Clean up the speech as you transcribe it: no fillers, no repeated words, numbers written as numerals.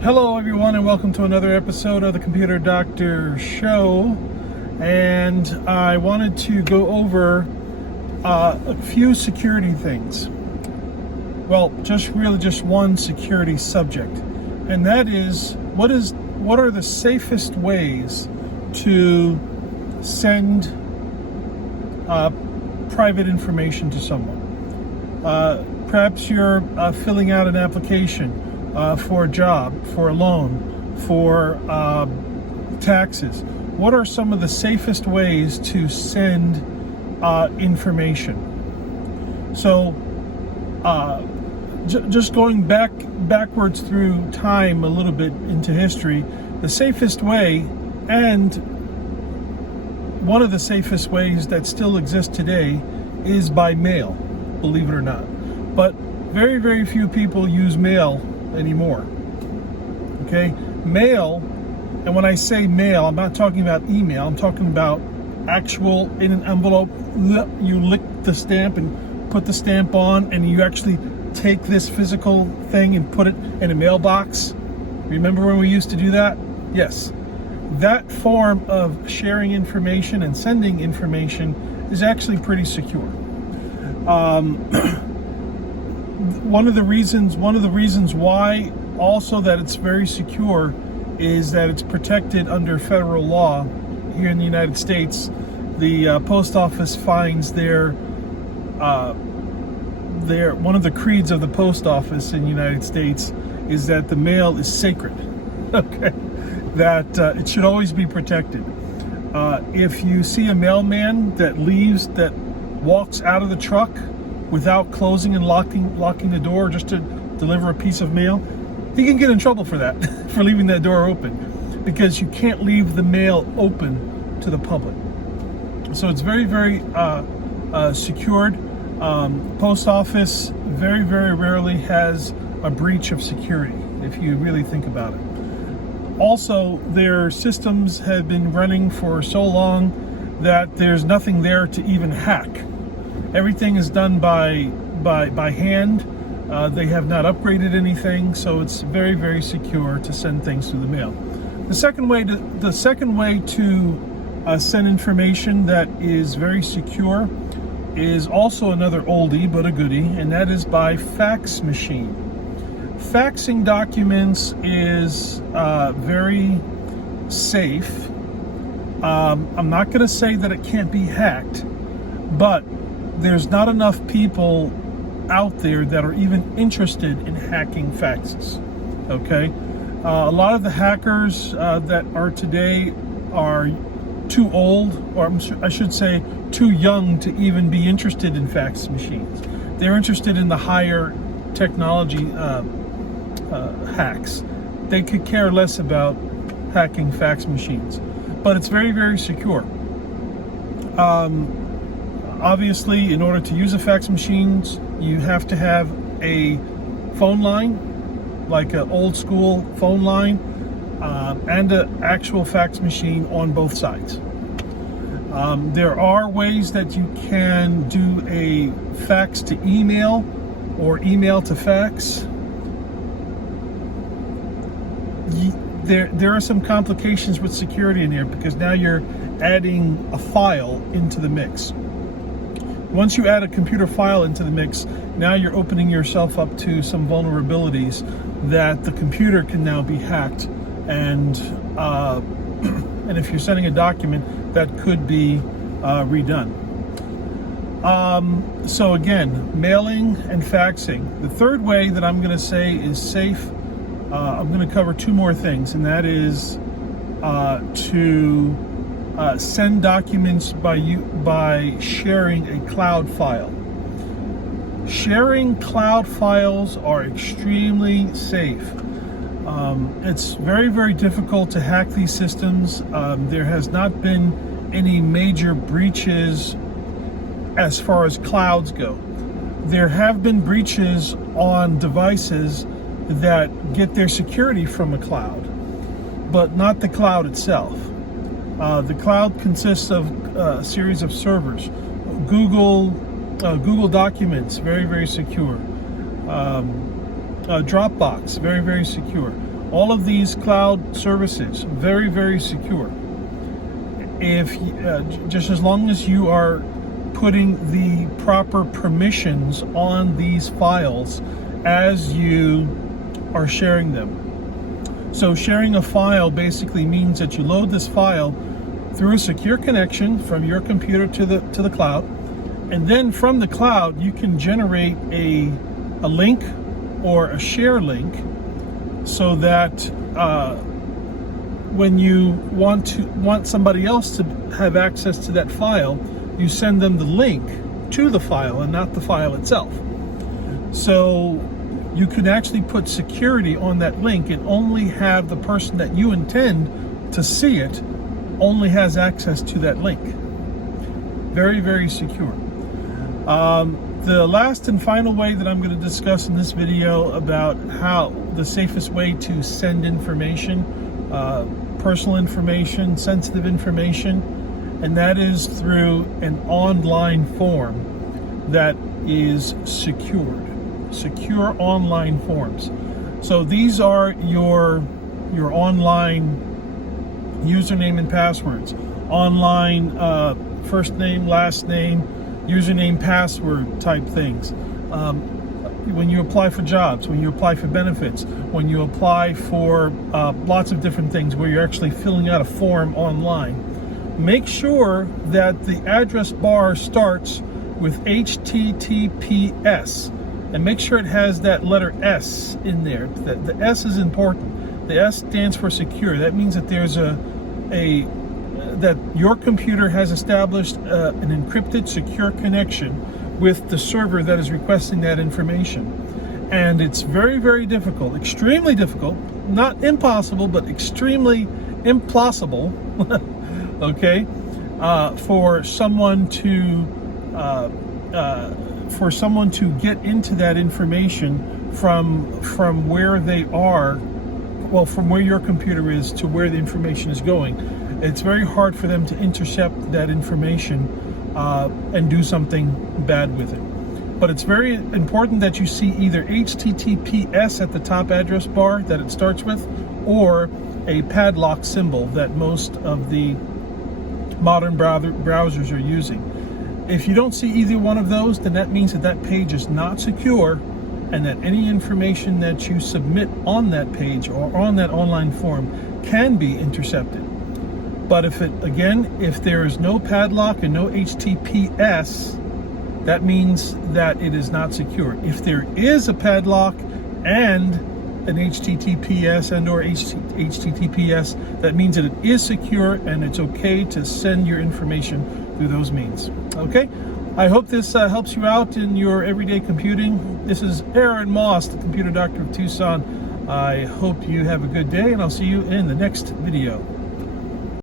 Hello everyone, and welcome to another episode of the Computer Doctor Show. And I wanted to go over a few security things. Well, just one security subject, and that is what are the safest ways to send private information to someone. Perhaps you're filling out an application for a job, for a loan, for taxes. What are some of the safest ways to send information? So, just going backwards through time a little bit into history, the safest way, and one of the safest ways that still exists today, is by mail, believe it or not. But very, very few people use mail anymore. Okay, mail, and when I say mail, I'm not talking about email. I'm talking about actual in an envelope. You lick the stamp and put the stamp on, and you actually take this physical thing and put it in a mailbox. Remember when we used to do that? Yes. That form of sharing information and sending information is actually pretty secure. One of the reasons why also that it's very secure is that it's protected under federal law here in the United States. The post office finds their one of the creeds of the post office in the United States is that the mail is sacred. Okay, that it should always be protected. If you see a mailman that walks out of the truck without closing and locking the door just to deliver a piece of mail, he can get in trouble for that, for leaving that door open, because you can't leave the mail open to the public. So it's very, very secured. Post office very, very rarely has a breach of security, if you really think about it. Also, their systems have been running for so long that there's nothing there to even hack. Everything is done by hand. They have not upgraded anything, so it's very, very secure to send things through the mail. The second way to send information that is very secure is also another oldie but a goodie, and that is by fax machine. Faxing documents is very safe. I'm not going to say that it can't be hacked, but there's not enough people out there that are even interested in hacking faxes. Okay, a lot of the hackers that are today are too old, or I should say too young to even be interested in fax machines. They're interested in the higher technology hacks. They could care less about hacking fax machines, but it's very, very secure. Obviously, in order to use a fax machine, you have to have a phone line, like an old school phone line, and an actual fax machine on both sides. There are ways that you can do a fax to email or email to fax. There are some complications with security in here, because now you're adding a file into the mix. Once you add a computer file into the mix, now you're opening yourself up to some vulnerabilities that the computer can now be hacked, and if you're sending a document, that could be redone. So again, mailing and faxing. The third way that I'm going to say is safe, I'm going to cover two more things, and that is to send documents by sharing a cloud file. Sharing cloud files are extremely safe. It's very, very difficult to hack these systems. There has not been any major breaches as far as clouds go. There have been breaches on devices that get their security from a cloud, but not the cloud itself. The cloud consists of a series of servers. Google Documents, very, very secure. Dropbox, very, very secure. All of these cloud services, very, very secure. If just as long as you are putting the proper permissions on these files as you are sharing them. So sharing a file basically means that you load this file through a secure connection from your computer to the cloud, and then from the cloud you can generate a link or a share link, so that when you want somebody else to have access to that file, you send them the link to the file and not the file itself. So you can actually put security on that link and only have the person that you intend to see it only has access to that link. Very, very secure. The last and final way that I'm going to discuss in this video about how the safest way to send information, personal information, sensitive information, and that is through an online form that is secured. Secure online forms. So these are your online username and passwords, online first name, last name, username, password type things. When you apply for jobs, when you apply for benefits, when you apply for lots of different things where you're actually filling out a form online, make sure that the address bar starts with HTTPS, and make sure it has that letter S in there. The S is important. The S stands for secure. That means that there's that your computer has established an encrypted secure connection with the server that is requesting that information. And it's very, very difficult, extremely difficult, not impossible, but extremely implausible, okay, for someone to get into that information from where they are, well, from where your computer is to where the information is going. It's very hard for them to intercept that information and do something bad with it. But it's very important that you see either HTTPS at the top address bar that it starts with, or a padlock symbol that most of the modern browsers are using. If you don't see either one of those, then that means that that page is not secure, and that any information that you submit on that page or on that online form can be intercepted. But if there is no padlock and no HTTPS, that means that it is not secure. If there is a padlock and an HTTPS and or HTTPS, that means that it is secure and it's okay to send your information through those means. Okay? I hope this helps you out in your everyday computing. This is Aaron Moss, the Computer Doctor of Tucson. I hope you have a good day, and I'll see you in the next video.